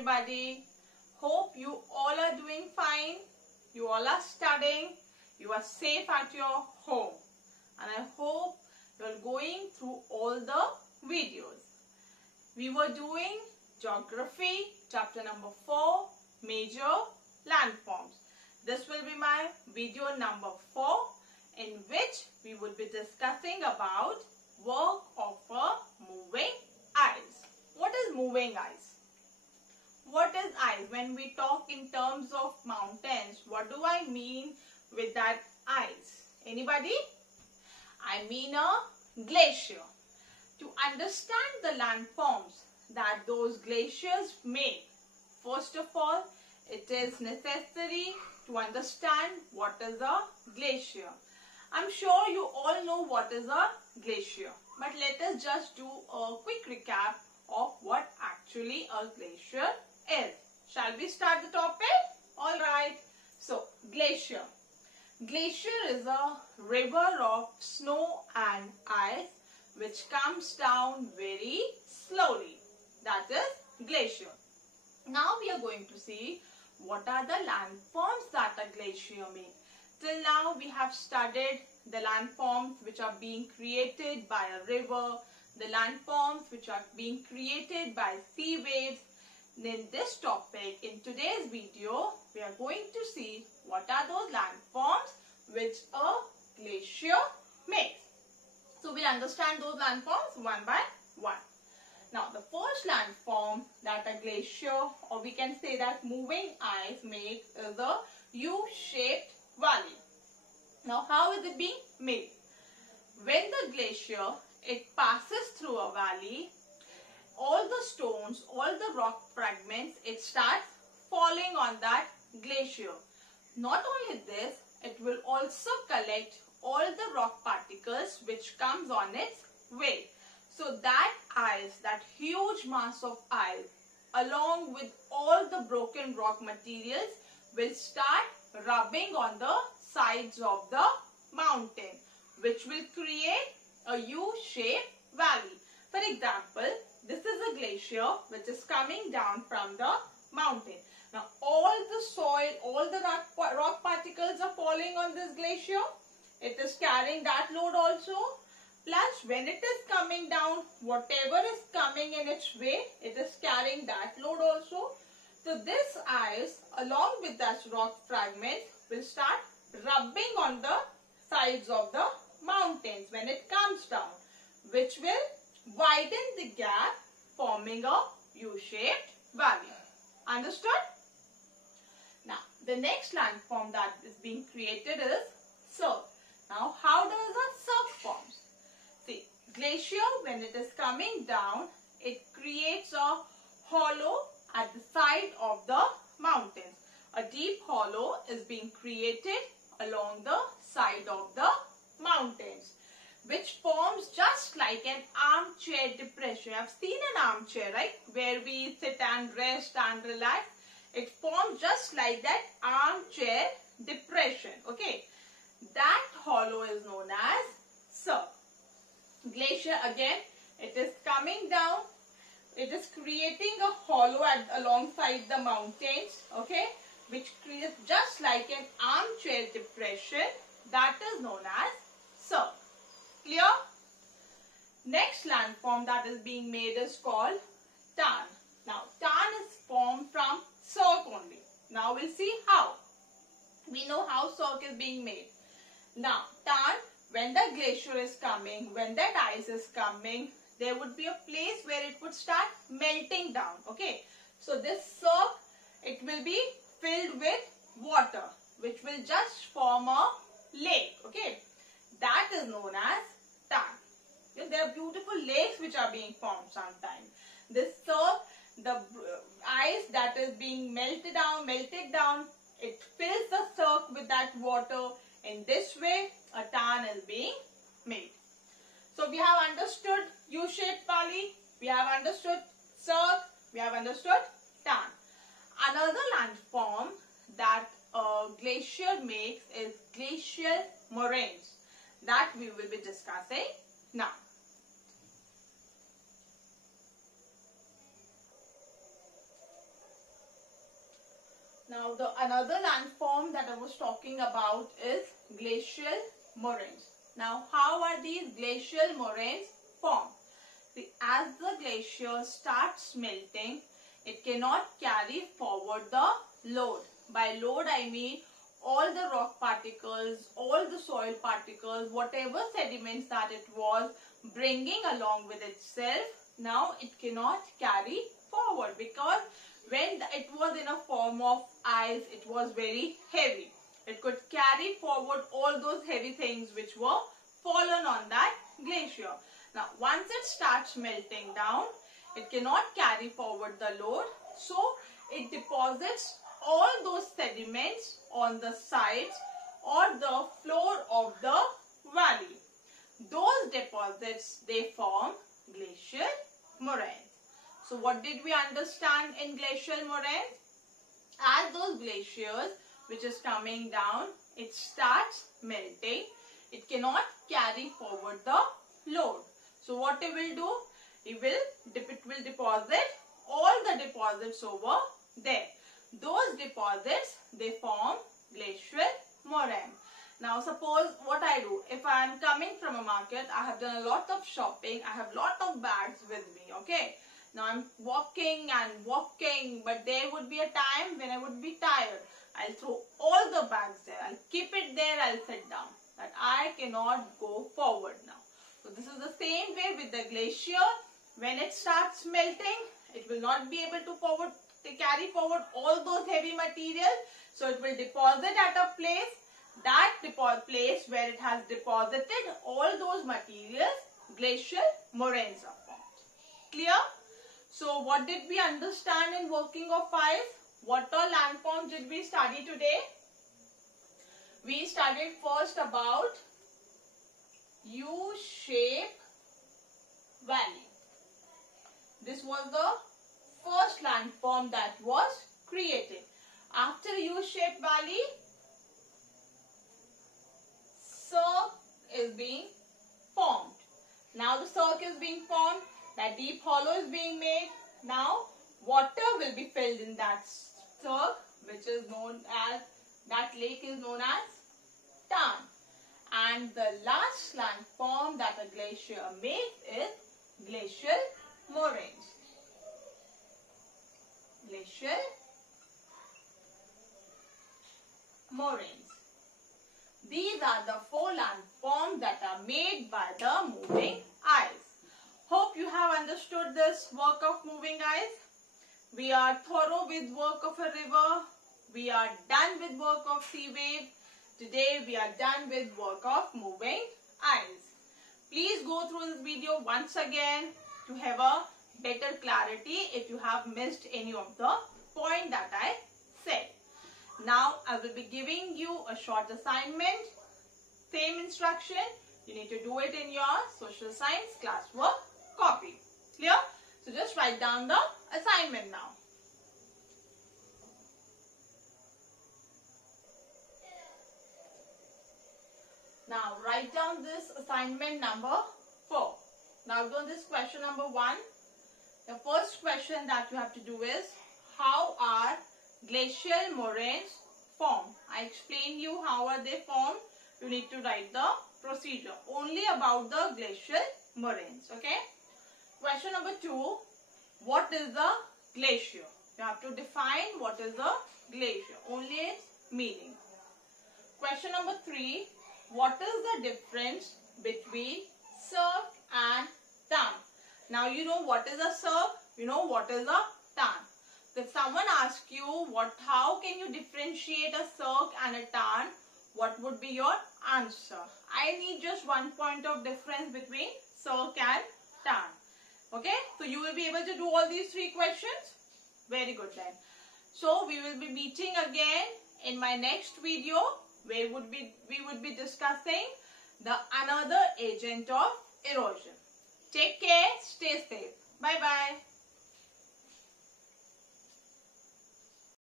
everybody. Hope you all are doing fine. You all are studying. You are safe at your home. And I hope you are going through all the videos. We were doing Geography Chapter number 4, Major Landforms. This will be my video number 4, in which we will be discussing about work of a moving ice. What is moving ice? What is ice? When we talk in terms of mountains, what do I mean with that ice? Anybody? I mean a glacier. To understand the landforms that those glaciers make, first of all, it is necessary to understand what is a glacier. I'm sure you all know what is a glacier, but let us just do a quick recap of what actually a glacier is. Shall we start the topic? Alright. So, glacier. Glacier is a river of snow and ice which comes down very slowly. That is glacier. Now we are going to see what are the landforms that a glacier makes. Till now we have studied the landforms which are being created by a river, the landforms which are being created by sea waves. In this topic, in today's video, we are going to see what are those landforms which a glacier makes. So we'll understand those landforms one by one. Now the first landform that a glacier, or we can say that moving ice makes, is a U-shaped valley. Now how is it being made? When the glacier, it passes through a valley, all the stones, all the rock fragments, it starts falling on that glacier. Not only this, it will also collect all the rock particles which comes on its way. So that ice, that huge mass of ice, along with all the broken rock materials, will start rubbing on the sides of the mountain, which will create a U-shaped valley. For example, this is a glacier which is coming down from the mountain. Now all the soil, all the rock particles are falling on this glacier. It is carrying that load also. Plus when it is coming down, whatever is coming in its way, it is carrying that load also. So this ice along with that rock fragment will start rubbing on the sides of the mountains when it comes down, which will widen the gap, forming a U-shaped valley. Understood? Now, the next landform that is being created is cirque. Now, how does a cirque form? See, glacier, when it is coming down, it creates a hollow at the side of the mountains. A deep hollow is being created along the side of the mountains, which forms just like an armchair depression. I've seen an armchair, right, where we sit and rest and relax. It forms just like that armchair depression. Okay, that hollow is known as cirque. Glacier, again, it is coming down. It is creating a hollow alongside the mountains. Okay, which creates just like an armchair depression. That is known as cirque. Clear? Next landform that is being made is called tarn. Now, tarn is formed from cirque only. Now, we'll see how. We know how cirque is being made. Now, tarn, when the glacier is coming, when that ice is coming, there would be a place where it would start melting down. Okay. So, this cirque, it will be filled with water, which will just form a lake. Okay. That is known as tarn. There are beautiful lakes which are being formed sometimes. This cirque, the ice that is being melted down, it fills the cirque with that water. In this way, a tarn is being made. So we have understood U-shaped valley, we have understood cirque, we have understood tarn. Another landform that a glacier makes is glacial moraines. That we will be discussing now. Now the another landform that I was talking about is glacial moraines. Now how are these glacial moraines formed? See, as the glacier starts melting, it cannot carry forward the load. By load I mean all the rock particles, all the soil particles, whatever sediments that it was bringing along with itself, now it cannot carry forward, because when it was in a form of ice, it was very heavy. It could carry forward all those heavy things which were fallen on that glacier. Now, once it starts melting down, it cannot carry forward the load. So, it deposits all those sediments on the sides or the floor of the valley. Those deposits, they form glacial moraines. So what did we understand in glacial moraines? As those glaciers which is coming down, it starts melting. It cannot carry forward the load. So what it will do? It will deposit all the deposits over there. Those deposits, they form glacial moraine. Now suppose what I do, if I am coming from a market, I have done a lot of shopping, I have lot of bags with me, okay. Now I'm walking and walking, but there would be a time when I would be tired. I'll throw all the bags there, I'll keep it there, I'll sit down. That I cannot go forward now. So this is the same way with the glacier. When it starts melting, it will not be able to carry forward all those heavy materials. So it will deposit at a place. That place where it has deposited all those materials, glacial moraines are formed. Clear? So what did we understand in working of ice? What all landforms did we study today? We studied first about U-shape valley. This was the first landform that was created. After U-shape valley, cirque is being formed. Now the cirque is being formed, that deep hollow is being made. Now water will be filled in that cirque, which is known as, that lake is known as Tarn. And the last landform that a glacier makes is glacial moraines. Glacial moraines. These are the four landforms that are made by the moving ice. Hope you have understood this work of moving ice. We are thorough with work of a river. We are done with work of sea wave. Today we are done with work of moving ice. Please go through this video once again to have a better clarity if you have missed any of the point that I said. Now I will be giving you a short assignment. Same instruction. You need to do it in your social science classwork copy. Clear? So just write down the assignment now. Now write down this assignment number 4. Now do this question number 1. The first question that you have to do is, how are glacial moraines formed? I explained you how are they formed. You need to write the procedure only about the glacial moraines. Okay. Question number 2. What is the glacier? You have to define what is a glacier. Only its meaning. Question number 3. What is the difference between cirque and tarn? Now you know what is a cirque. You know what is a tarn. So if someone asks you how can you differentiate a cirque and a tarn, what would be your answer? I need just one point of difference between cirque and tarn. Okay, so you will be able to do all these 3 questions. Very good then. So we will be meeting again in my next video, where we would be discussing the another agent of erosion. Take care, stay safe. Bye bye.